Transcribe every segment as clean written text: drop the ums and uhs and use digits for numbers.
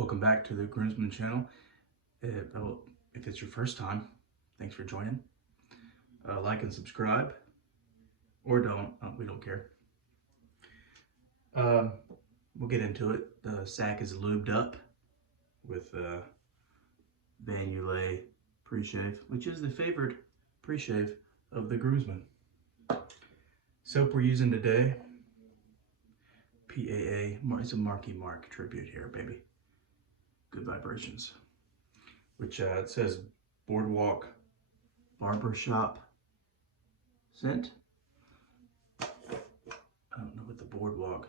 Welcome back to the Groomsman channel. If it's your first time, thanks for joining. Like and subscribe, or don't. We don't care. We'll get into it. The Sacc is lubed up with Van pre-shave, which is the favorite pre-shave of the Groomsman. Soap we're using today, PAA. It's a Marky Mark tribute here, baby. Good vibrations. Which it says Boardwalk Barbershop scent. I don't know what the Boardwalk.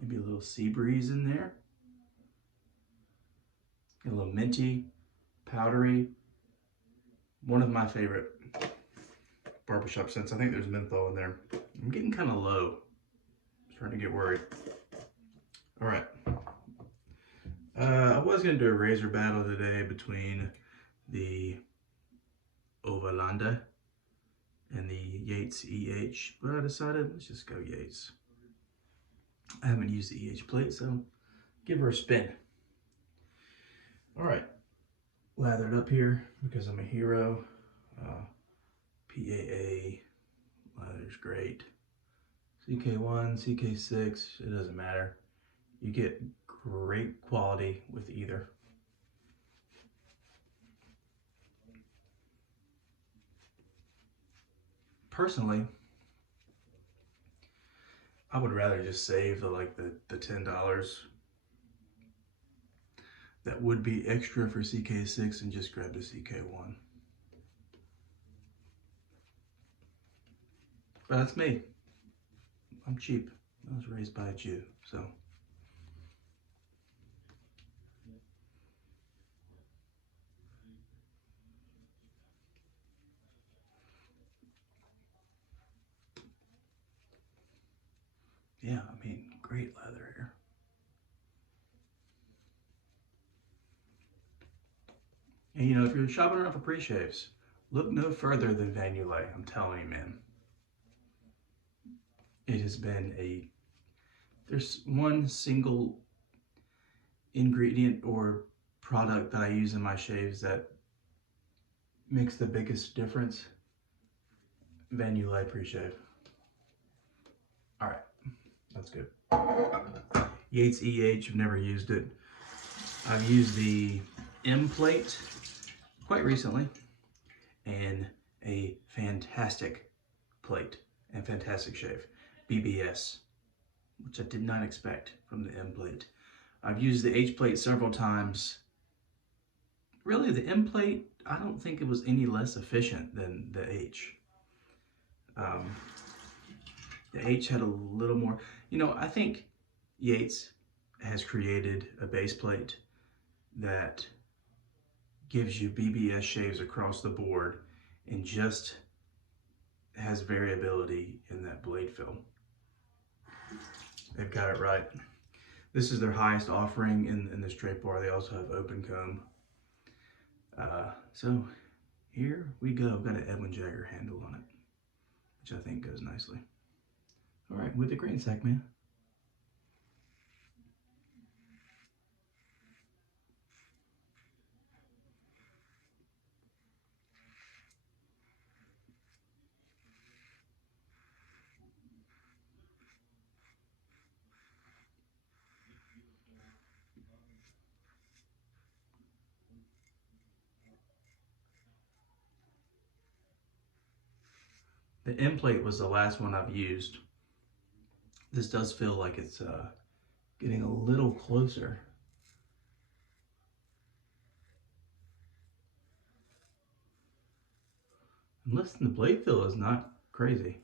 Maybe a little sea breeze in there. A little minty, powdery. One of my favorite barbershop scents. I think there's menthol in there. I'm getting kind of low. I'm starting to get worried. All right. I was going to do a razor battle today between the Overlander and the Yates EH, but I decided let's just go Yates. I haven't used the EH plate, so give her a spin. All right, lathered up here because I'm a hero. PAA, lather's great. CK1, CK6, it doesn't matter. You get great quality with either. Personally, I would rather just save the $10 that would be extra for CK6 and just grab the CK1. But that's me. I'm cheap. I was raised by a Jew, so. Yeah, I mean, great leather here. And you know, if you're shopping around for pre-shaves, look no further than Van. I'm telling you, man. It has been there's one single ingredient or product that I use in my shaves that makes the biggest difference. Van pre-shave. All right, that's good. Yates EH, I've never used it. I've used the M plate quite recently, and a fantastic plate and fantastic shave, BBS, which I did not expect from the M plate. I've used the H plate several times. Really, the M plate, I don't think it was any less efficient than the H. The H had a little more, you know, I think Yates has created a base plate that gives you BBS shaves across the board and just has variability in that blade fill. They've got it right. This is their highest offering in the straight bar. They also have open comb. So here we go. Got an Edwin Jagger handle on it, which I think goes nicely. All right, with the grain sack, man. The M plate was the last one I've used. This does feel like it's getting a little closer. Unless the blade fill is not crazy.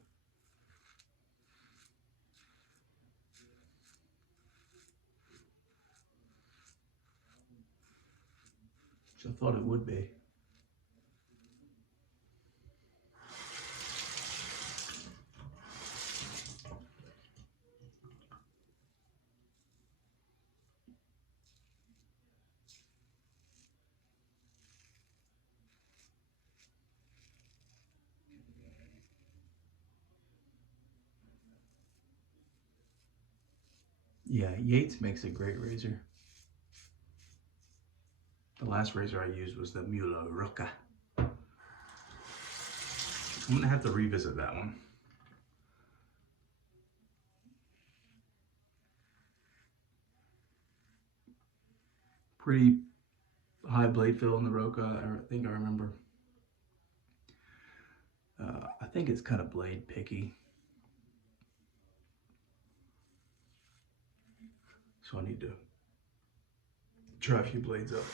Which I thought it would be. Yeah, Yates makes a great razor. The last razor I used was the Mula Roca. I'm gonna have to revisit that one. Pretty high blade fill in the Roca, I think I remember. I think it's kind of blade picky. So I need to try a few blades up.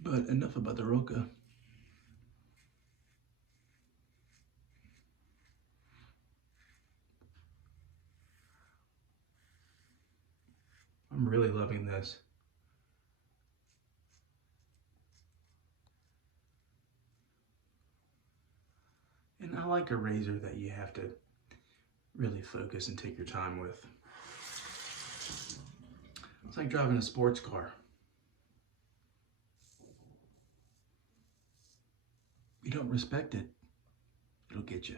But enough about the Roca. I'm really loving this. And I like a razor that you have to really focus and take your time with. It's like driving a sports car. You don't respect it, it'll get you.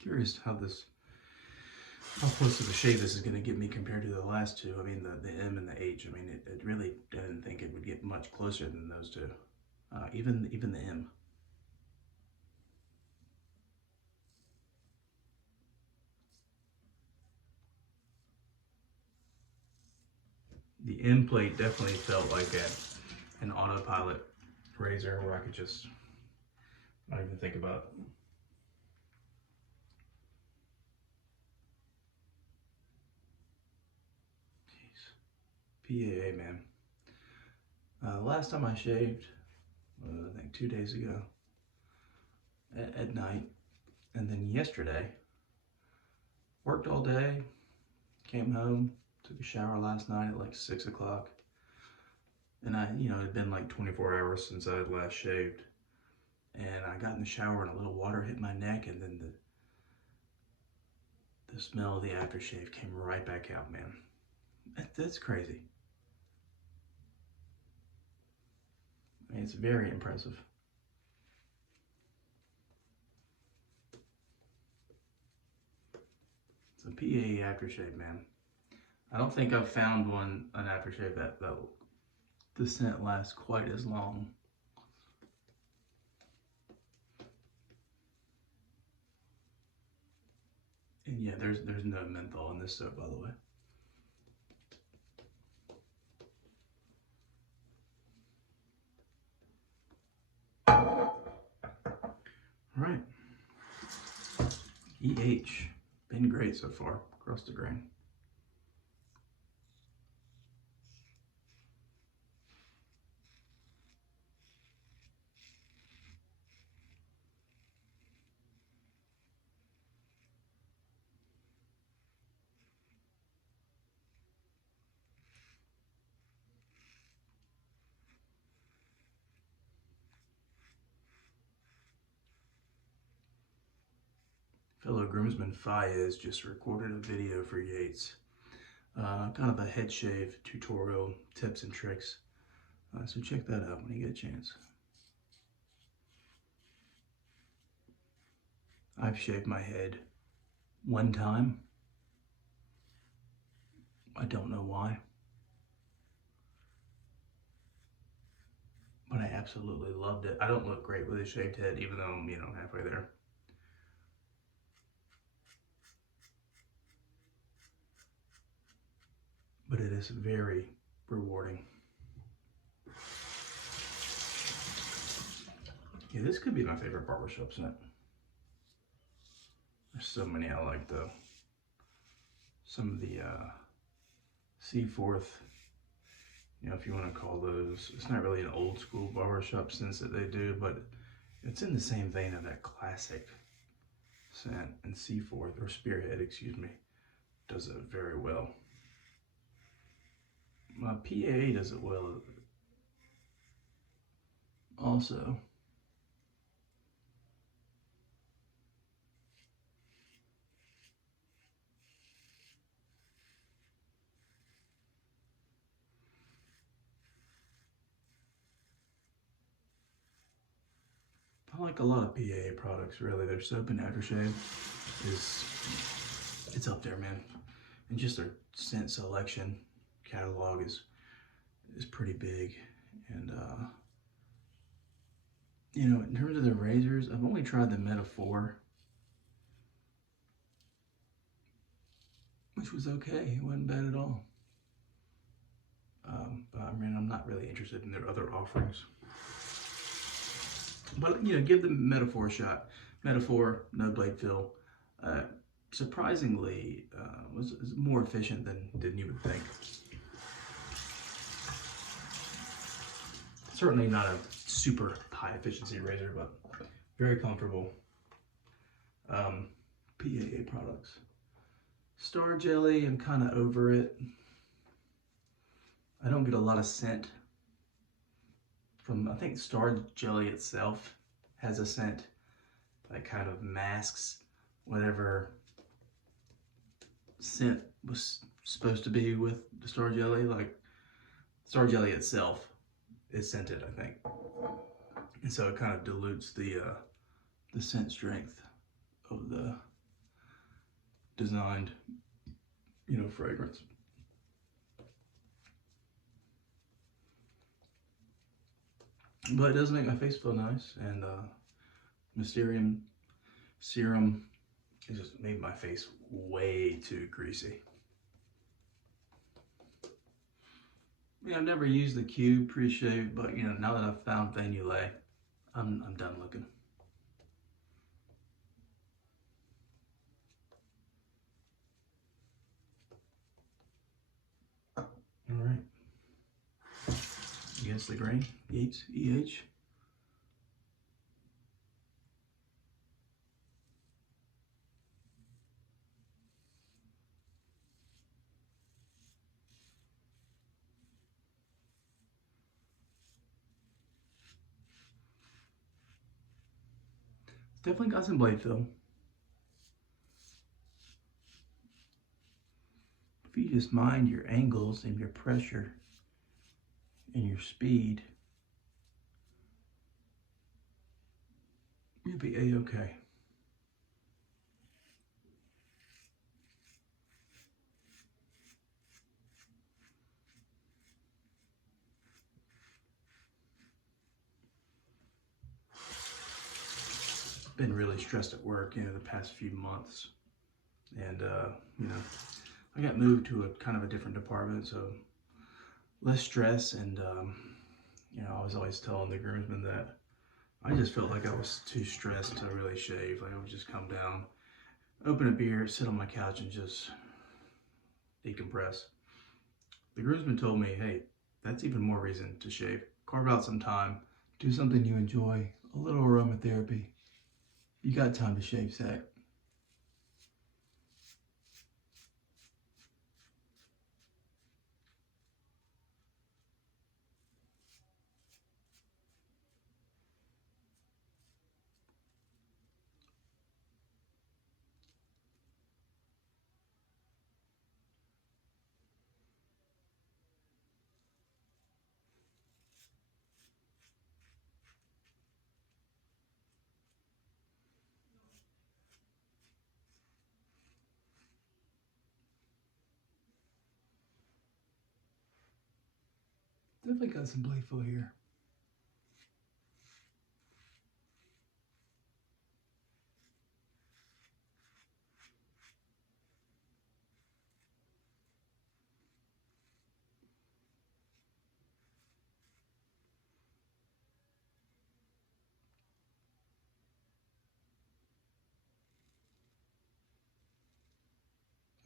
Curious how close to the shave this is going to get me compared to the last two. I mean, the M and the H. I mean, it really didn't think it would get much closer than those two. Even the M. The end plate definitely felt like an autopilot razor where I could just not even think about it. Jeez. PAA, man. Last time I shaved, I think 2 days ago at night. And then yesterday, worked all day, came home, took a shower last night at like 6 o'clock. And it had been like 24 hours since I had last shaved. And I got in the shower and a little water hit my neck, and then the smell of the aftershave came right back out, man. That's crazy. I mean, it's very impressive. It's a PAA aftershave, man. I don't think I've found an aftershave that the scent lasts quite as long. And yeah, there's no menthol in this soap, by the way. All right. EH. Been great so far. Across the grain. Fellow groomsman Fayez just recorded a video for Yates. Kind of a head shave tutorial, tips and tricks. So check that out when you get a chance. I've shaved my head one time. I don't know why, but I absolutely loved it. I don't look great with a shaved head, even though I'm, halfway there. But it is very rewarding. Yeah, this could be my favorite barbershop scent. There's so many I like though. Some of the Seaforth, if you want to call those, it's not really an old school barbershop scent that they do, but it's in the same vein of that classic scent. And Seaforth, or Spearhead, excuse me, does it very well. PAA does it well also. I like a lot of PAA products, really. Their soap and aftershave it's up there, man. And just their scent selection catalog is pretty big. And you know, in terms of the razors, I've only tried the Metaphor, which was okay. It wasn't bad at all. But I mean, I'm not really interested in their other offerings. But you know, give the Metaphor a shot. Metaphor, no blade fill. Surprisingly, was more efficient than you would think. Certainly not a super high efficiency razor, but very comfortable. PAA products. Star Jelly, I'm kind of over it. I don't get a lot of scent from, I think Star Jelly itself has a scent that kind of masks whatever scent was supposed to be with the Star Jelly. Like, Star Jelly itself is scented, I think. And so it kind of dilutes the scent strength of the designed, you know, fragrance. But it does make my face feel nice, and Mysterium Serum has just made my face way too greasy. Yeah, I've never used the Cube pre-shave, but you know, now that I've found Vanulay, I'm done looking. All right. Against the grain, Yates, EH. Definitely got some blade fill. If you just mind your angles and your pressure and your speed, you'll be a-okay. Been really stressed at work, you know, the past few months, and you know, I got moved to a kind of a different department, so less stress. And you know, I was always telling the groomsmen that I just felt like I was too stressed to really shave. Like, I would just come down, open a beer, sit on my couch, and just decompress. The groomsmen told me, hey, that's even more reason to shave. Carve out some time, do something you enjoy, a little aromatherapy. You got time to shave, Sacc. Definitely got some blade fill here.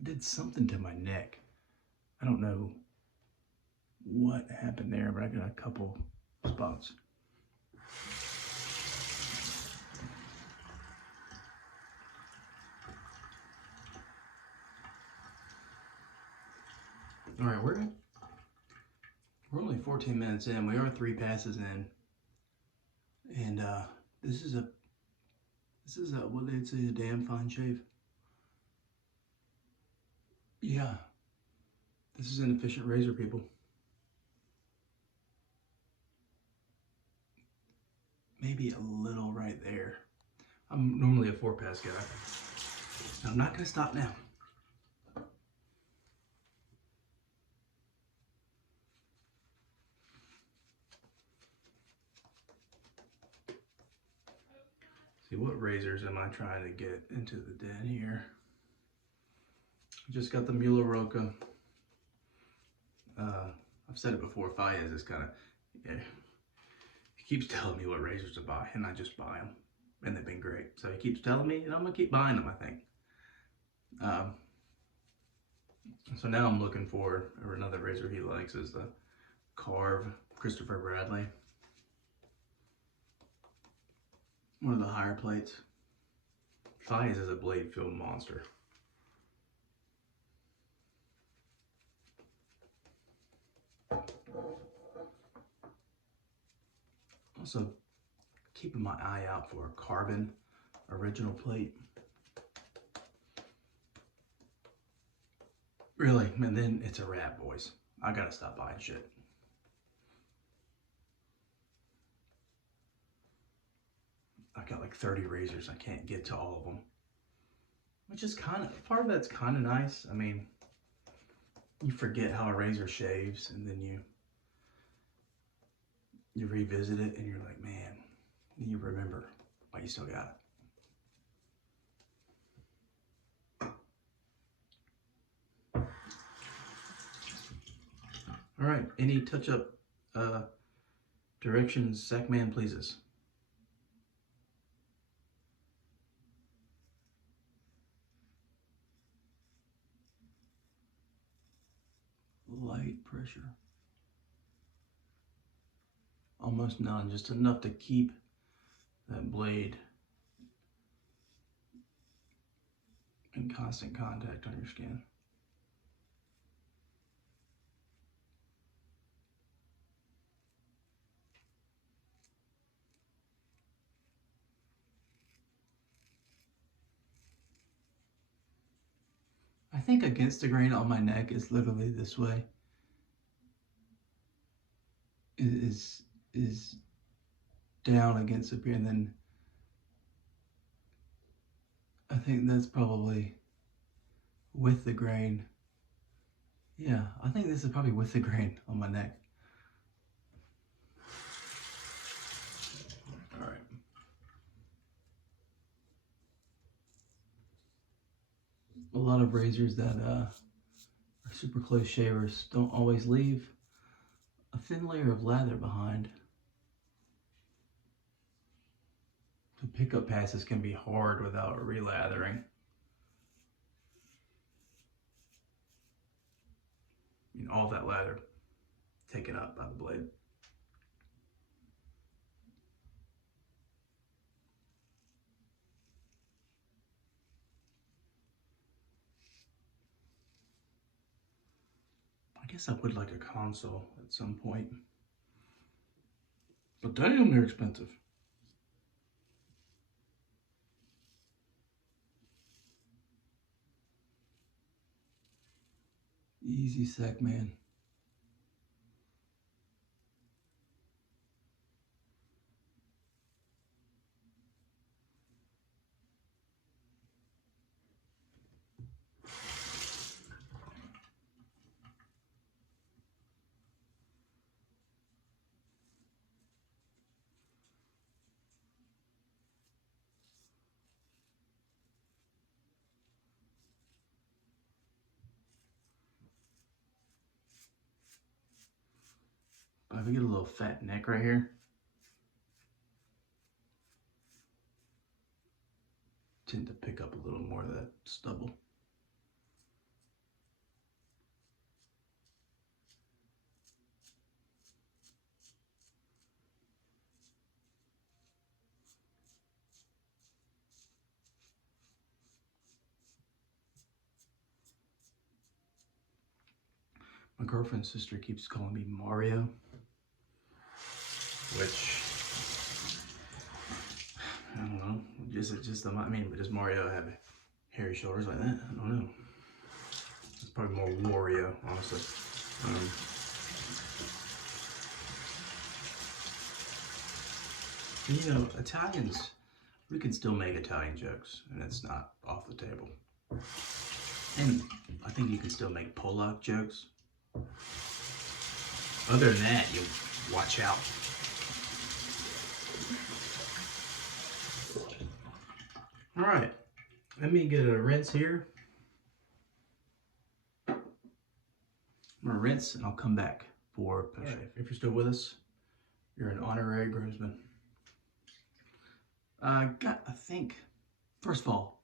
I did something to my neck. I don't know what happened there, but I got a couple spots. All right, we're only 14 minutes in. We are 3 passes in, and this is a what they'd say, a damn fine shave. Yeah, this is an efficient razor, people. Maybe a little right there. I'm normally a 4-pass guy. I'm not going to stop now. See, what razors am I trying to get into the den here? I just got the Mueller Roca. I've said it before, Fayez is kind of, yeah, he keeps telling me what razors to buy, and I just buy them, and they've been great. So he keeps telling me, and I'm going to keep buying them, I think. So now I'm looking for, or another razor he likes is the Carve Christopher Bradley. One of the higher plates. Fayez is a blade filled monster. Also, keeping my eye out for a carbon original plate. Really, and then it's a wrap, boys. I gotta stop buying shit. I've got like 30 razors. I can't get to all of them. Which is kind of, part of that's kind of nice. I mean, you forget how a razor shaves, and then you revisit it, and you're like, man, you remember why you still got it. All right, any touch-up directions Sacc man pleases? Light pressure. Almost none, just enough to keep that blade in constant contact on your skin. I think against the grain on my neck is literally this way. Is down against up here, and then I think that's probably with the grain. Yeah, I think this is probably with the grain on my neck. All right. A lot of razors that are super close shavers don't always leave a thin layer of lather behind. The pickup passes can be hard without relathering. I mean, all that lather taken up by the blade. I guess I would like a console at some point. But damn, they're expensive. Easy Sacc man. But if I get a little fat neck right here, tend to pick up a little more of that stubble. My girlfriend's sister keeps calling me Mario, which, I don't know, I mean, but does Mario have hairy shoulders like that? I don't know. It's probably more Wario, honestly. You know, Italians we can still make Italian jokes, and it's not off the table. And I think you can still make Polak jokes. Other than that, you watch out. All right, let me get a rinse here. I'm gonna rinse and I'll come back for post shave. Right. If you're still with us, you're an honorary groomsman. I think, first of all,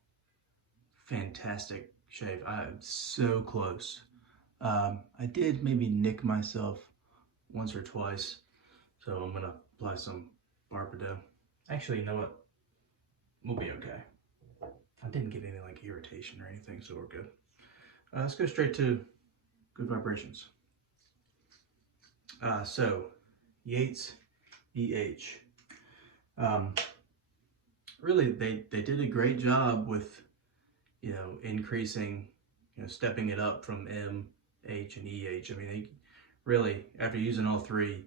fantastic shave. I'm so close. I did maybe nick myself once or twice, so I'm gonna apply some Barbado. Actually, you know what? We'll be okay. I didn't get any like irritation or anything, so we're good. Let's go straight to good vibrations. So Yates EH. Really, they did a great job with, you know, increasing, you know, stepping it up from M, H, and EH. I mean, they really, after using all three,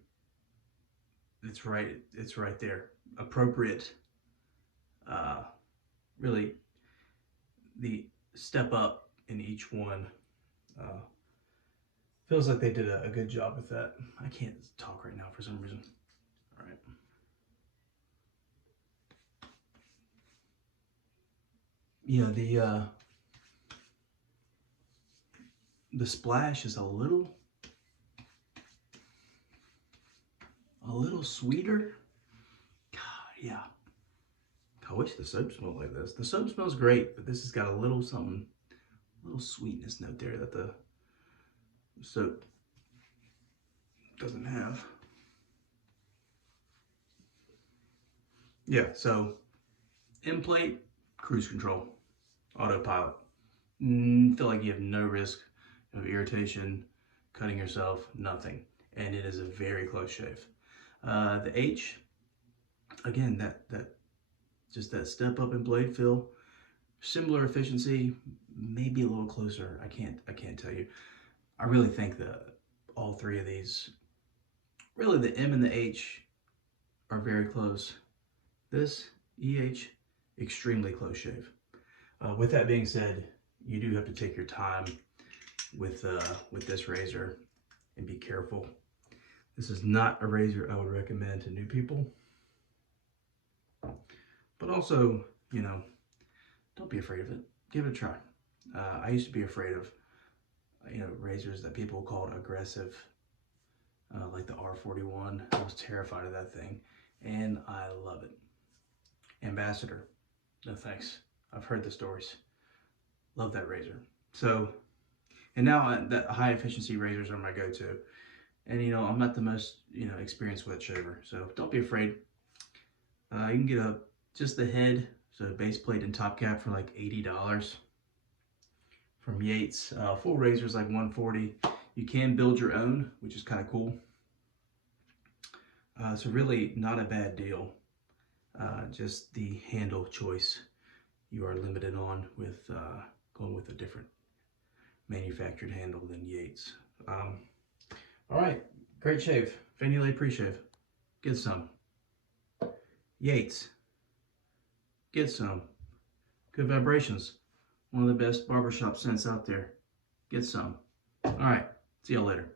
it's right there. Appropriate. Really, the step up in each one feels like they did a good job with that. I can't talk right now for some reason. All right. You know, the splash is a little sweeter. God, yeah. I wish the soap smelled like this. The soap smells great, but this has got a little something, a little sweetness note there that the soap doesn't have. Yeah, so end plate, cruise control, autopilot. Feel like you have no risk of irritation, cutting yourself, nothing. And it is a very close shave. The H, again, just that step up in blade fill, similar efficiency, maybe a little closer. I can't tell you. I really think that all three of these, really the M and the H are very close. This EH, extremely close shave. With that being said, you do have to take your time with this razor and be careful. This is not a razor I would recommend to new people. But also, you know, don't be afraid of it. Give it a try. I used to be afraid of, you know, razors that people called aggressive, like the R41. I was terrified of that thing, and I love it. Ambassador, no thanks. I've heard the stories. Love that razor. So, and now that high efficiency razors are my go-to. And you know, I'm not the most, you know, experienced wet shaver, so don't be afraid. You can get just the head, so base plate and top cap for like $80 from Yates. Full razor's like $140. You can build your own, which is kind of cool. So really not a bad deal. Just the handle choice you are limited on with going with a different manufactured handle than Yates. All right, great shave. Vanilla pre-shave. Get some. Yates. Get some. Good vibrations. One of the best barbershop scents out there. Get some. All right, see y'all later.